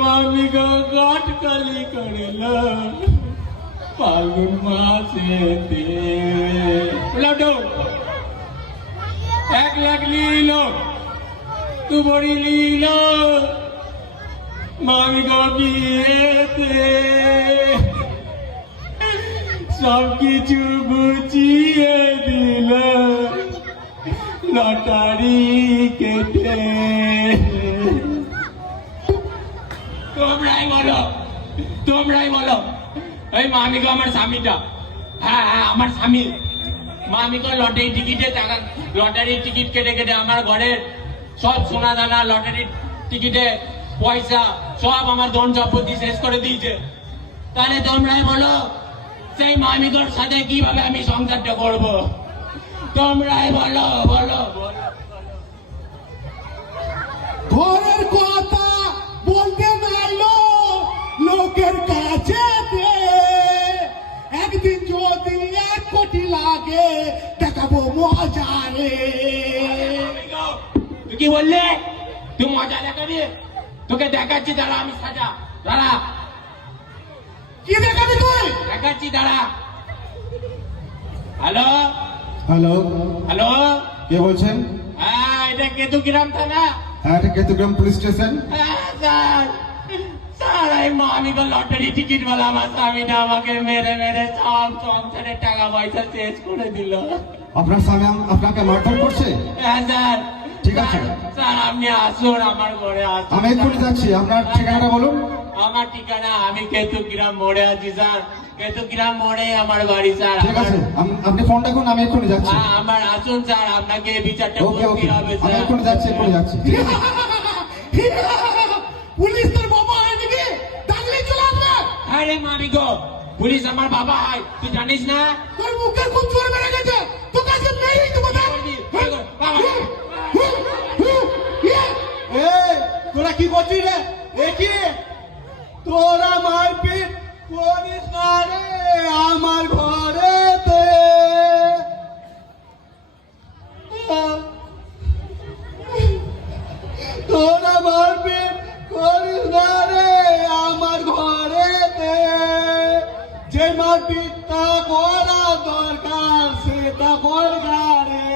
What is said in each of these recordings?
মামি গো গটকালি করিল ফাল্গুন মাসেতে লাডো 1 লাখ নিল তুবড়ি নিল মামি গো বিয়েতে সব কিছু বুঝিয়ে দিল লটারি কেটে তোমরাই বলো এই মামি গো আমার স্বামীটা হ্যাঁ আমার স্বামী মামি গো লটারি টিকিট কেটে আমার ঘরের সব সোনা দানা লটারির টিকিটে পয়সা সব আমার ধন সম্পত্তি শেষ করে দিয়েছে তাহলে তোমরাই বলো সেই মামিগোর সাথে কিভাবে আমি সংসারটা করব তোমরাই বলো ঘরের কথা বলতে নাইলো লোকের কাছে একদিন যদি 1 কোটি লাগে দেখাবো মজা রে। তুই কি বললে তুই মজা দেখাবি তোকে দেখাচ্ছি দাঁড়া আমি সাজা দাঁড়া কি দেখাবি তুই দেখাচ্ছি দাঁড়া হ্যালো হ্যালো হ্যালো কে বলছেন? হ্যাঁ এটা কেতুগ্রাম থানা হ্যাঁ এটা কেতুগ্রাম পুলিশ স্টেশন। হ্যাঁ স্যার এই মামিগো লটারি টিকিট বলা আমার স্বামীটা আমাকে মেরে সব সংসারের টাকা পয়সা শেষ করে দিল। আপনার স্বামী আপনাকে মারধর করছে? হ্যাঁ স্যার। ঠিক আছে স্যার আপনি আসুন আমার ঘরে আসুন। আমি এক্ষুনি যাচ্ছি। আপনার ঠিকানাটা বলুন। আমার ঠিকানা আমি কেতুগ্রাম মোড়ে আছি স্যার কেতুগ্রাম মোড়ে আমার বাড়ি স্যার। ঠিক আছে আপনি ফোনটা করুন আমি এক্ষুনি যাচ্ছি। হ্যাঁ আমার আসুন স্যার আপনাকে বিচারটা ওকে করতে হবে আমি স্যার। এক্ষুনি যাচ্ছি পুলিশ তোর বাবা হয় নাকি ডাকলে চলে আসবে। আরে মামিগো পুলিশ আমার বাবা হয় তুই জানিস না? তোর মুখের খুব জোর বেড়ে গেছে তোর কাছে মেরেই তো কথা। তোরা কি করছিস রে? কি তোরা মারপিট করিস না রে আমার ঘরেতে। তোরা মারপিট করিস না রে আমার ঘরেতে। যে মারপিটটা করা দরকার সেটা করগা রে।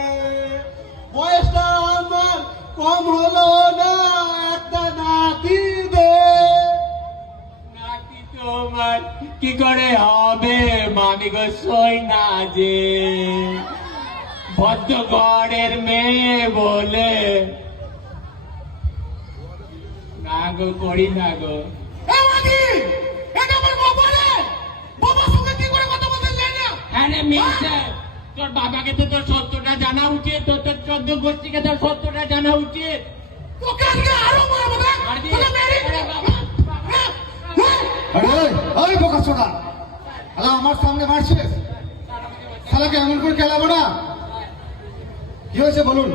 বয়সটা আমার কম হলো না একটা নাতি দে। নাকি তোমার কি করে হবে মামিগো সই না যে ভদ্রগড়ের মেয়ে বলে না গো করি না গো। আরে মিস্টার তোর বাবাকে তো তোর সত্যটা জানা উচিত তোর 14 গোষ্ঠীকে তোর সত্যটা জানা উচিত। আমার সামনে মারছিস শালাকে এমন করে খেলাবো না। কি হয়েছে বলুন?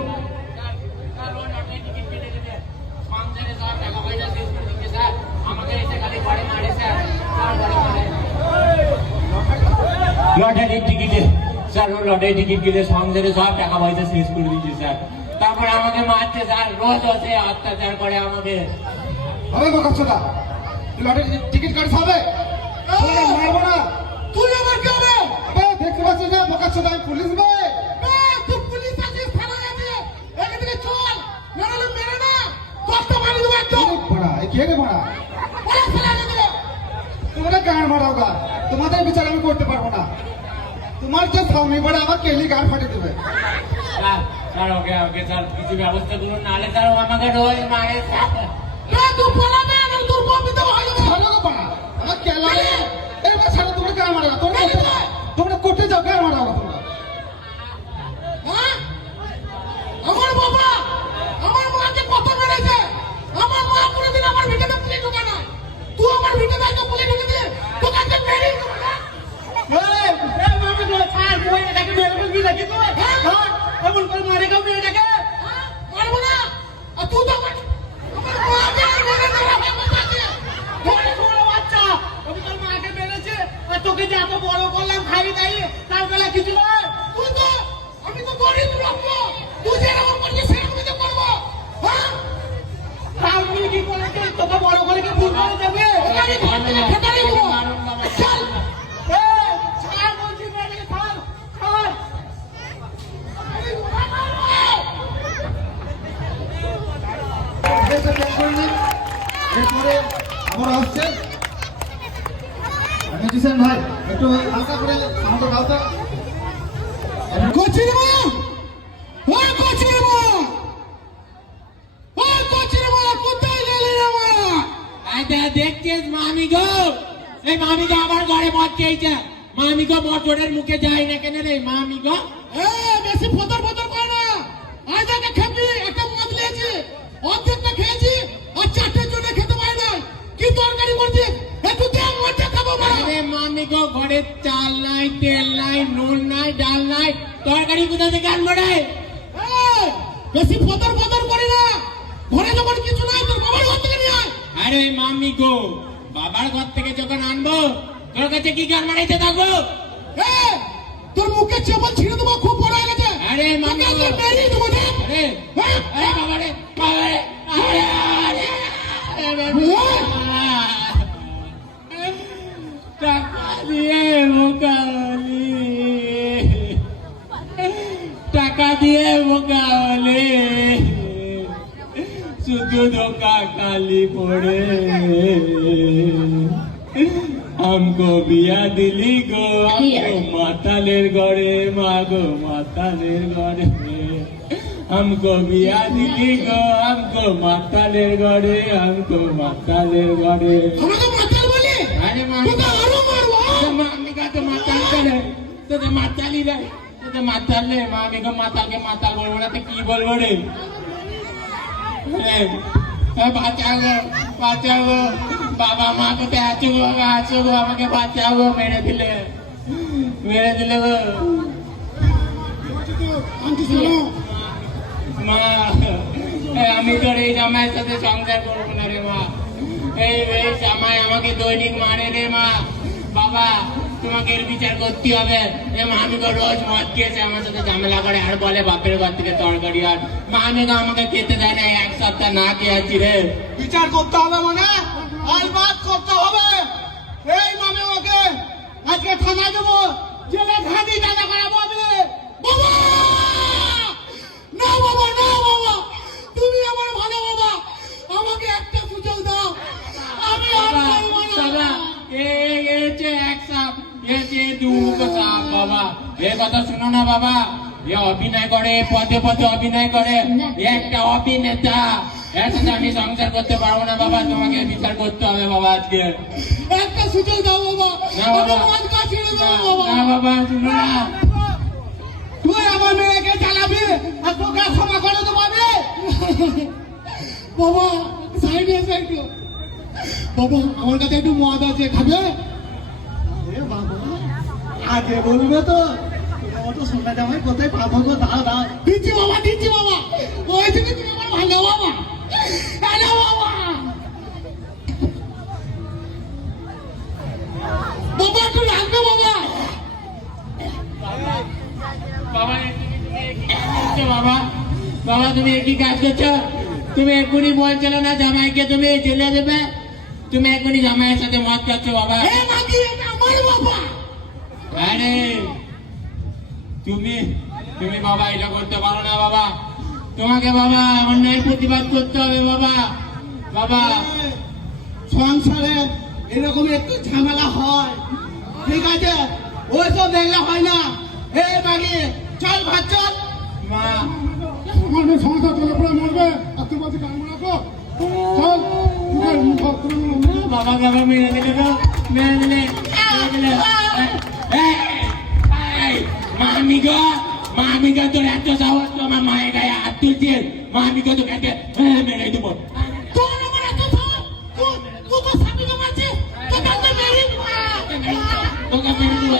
লটারির টিকিটে স্যার লটারি টিকিট কিনে সংসারে সব টাকা পয়সা শেষ করে দিয়েছে স্যার। তারপরে আমাকে মারছে স্যার রোজ হচ্ছে অত্যাচার করে আমাকে। হবে বোকাচ্ছোদা তুই লটারি টিকিট কাটছ হবে মারবো না। তুই আমার কে হবে? দেখতে পাচ্ছিস না বোকাচ্ছোদা আমি পুলিশ ভাই। তুই পুলিশ আছিস থানায় আছে এদিকে চল নাহলে মেরে না কষ্ট মারি দেবো একদম। বড়া এই কে রে বড়া? তোমরা গান মারাও গা তোমাদের বিচার আমি করতে পারবো না। তোমার যে স্বামী বড় আমার কেলি গান ফাটে দেবে। স্যার ওকে স্যার কিছু ব্যবস্থা করুন নাহলে স্যার আমাকে রোজ মারে স্যার। তুই বলাবে না তোর বাপিতে ভাই ভালো গো বড়া আমার কে লাগে এবার ছাড়া তোমরা গান মারাও তোমরা করতে যাও গান মারাও তোমরা। হ্যাঁ আমার বাবা আমার মাকে কত মেরেছে আমার মা কোনোদিন আমার ভিটাতে পুলিশ ঢোকে না তুই আমার ভিটাতে আগে পুলিশ ঢুকে দিয়ে তোর কাছে মেরেই দেবো না। মামি তো স্যার বই এটাকে মেরে ফেলবি নাকি তুই? হ্যাঁ এমন করে মারে কেউ এটাকে মারবো না আর তুই তো আমার মাকে মেরে দেওয়া বাচ্চা আমি তোর মাকে মেরেছে আর তোকে যে এত বড় করলাম খাই দাই তার বেলা কিছু নয়। তুই তো আমি তো গরিব লোক তুই যেরকম করছিস সেরকম তো করবো। হ্যাঁ তার কি করেছে তোকে বড় করে কে থেকে ঠেকানি দেবো মারুন বাবা। চল ছাড় বলছি মেয়েটাকে ছাড় ছাড় এরপরে আবার আসছে ম্যাজিশিয়ান ভাই একটু হালকা করে সাউন্ড দাও তো কোচির মা ওই কোচির মা ওই কোচির মা কোথায় গেলি রে মা আচ্ছা দেখছিস মামি গো, এই মামি গো আমার ঘরে মদ খেয়েছে, মামি গো মটরের মুখে যায় না কেন রে মামি গো? বেশি ফতর ফতর কর না আজ একটা খেপি একটা মদ নিয়েছি অর্ধেকটা খেয়েছি আর চারটের জন্য খেতে পারি না কি তরকারি করছিস একটু দে মদটা খাবো মা আরে মামি গো ঘরে চাল নাই, তেল নাই, নুন নাই, ডাল নাই, তরকারি কোথা থেকে আনবো রে? বেশি ফতর ফতর করি না ঘরে যখন কিছু নাই তোর বাবার ঘর থেকে নিয়ে আয় আরে মামি গো বাবার ঘর থেকে যখন আনবো তোর কাছে কি গান মারাইতে থাকবো? তোর মুখে চেপল ছিঁড়ে দেবো খুব বড় হয়ে গেছে আরে মামি গো, মেরিয়ে দেবো দেখ আরে আরে বাবা রে বাবা রে, আরে আরে টাকা দিয়ে মোকালি, টাকা দিয়ে মোকালি, শুধু ধোকা খালি পড়ে আমগো বিয়া দিলি গো আমগো মাতালের ঘরে, মাগো মাতালের ঘরে আমগো বিয়া দিলি গো আমগো মাতালের ঘরে, আমগো মাতালের ঘরে। আমাকে মাতাল বলে আরে মামি তোকে আরো মারবো মামি কা তো মাতাল করে, তো মাতালি রে, তো মাতাল রে, মামি গো মাতালকে মাতাল বলবো না তো কি বলবো রে? বাঁচাও গো, বাঁচাও গো, বাবা মা কোথায় আছো গো, আছো গো, আমাকে বাঁচাও গো, মেরে দিলে গো মা। আমি তোর এই জামাইয়ের সাথে সংসার করবো না রে মা, এই জামাই আমাকে দৈনিক মারে রে মা। বাবা তোমাকে এর বিচার করতে হবে, এ মামিকে রোজ মদ খেয়েছে আমার সাথে ঝামেলা করে আর বলে বাপের ঘর থেকে তরকারি, আর মামিকে আমাকে খেতে দেয় না, এক সপ্তাহ না খেয়ে আছি রে। বিচার করতে হবে মানে আলবাত করতে হবে এই মামে ওকে আজকে থানায় দেবো জেলে ঘাঁটি দাদা করা বলবে বাবা না বাবা না বাবা তুমি আমার ভালো বাবা আমাকে একটা সুযোগ দাও আমি আর বাবা পারবো না। বাবা এছে এক সাপ, এছে দু সাপ, বাবা এ কথা শুনো না বাবা, এ অভিনয় করে, পদে পদে অভিনয় করে, এ একটা অভিনেতা, এর সাথে আমি সংসার করতে পারবো না বাবা, তোমাকে বিচার করতে হবে বাবা আজকে। একটা সুযোগ দাও বাবা না বাবা, আমি মদ খা ছেড়ে না দেবো বাবা না বাবা শুনো না, তুই আমার মেয়েকে জ্বালাবি আর তোকে ক্ষমা করে দেবো আমি বাবা সাইডে এসে একটু বাবা আমার কাছে একটু মদ আছে খাবে এ বাবা আগে বলবে তো অত সোনা জামাই কোথায় পাবো গো, দাও দাও দিচ্ছি বাবা ওই থেকে তুমি আমার ভালো বাবা হ্যালো বাবা বাবা একটু লাগবে বাবা বাবা বাবা বাবা তুমি একই কাজ করছো, তুমি এক্ষুনি বলছিল না জামাইকে তুমি জেলে দেবে, তুমি এক্ষুনি জামাইয়ের সাথে মদ খাচ্ছ বাবা। এ নাকি এটা আমার বাবা আরে তুমি তুমি বাবা এটা করতে পারো না বাবা, তোমাকে বাবা অন্যায় প্রতিবাদ করতে হবে বাবা। বাবা সংসারে এরকম একটু ঝামেলা হয় ঠিক আছে ওইসব দেখলে হয় না এ বাকি চল ভাত চল মা মরবে সংসার চলে পড়ে মরবে আর তুই বলছি গান রাখো চল বাবা বাবা মেরে দিলে গো, মেরে দিলে মামি গো তোর এত সাহস, তোমার মায়ের গায়ে হাত তুলছিস, মামি গো তোকে মেরে দেবো। তোর আমার এত সাহস তুই তো স্বামীকে মারছিস তোকে তো মেরে তোকে মেরে দেবো।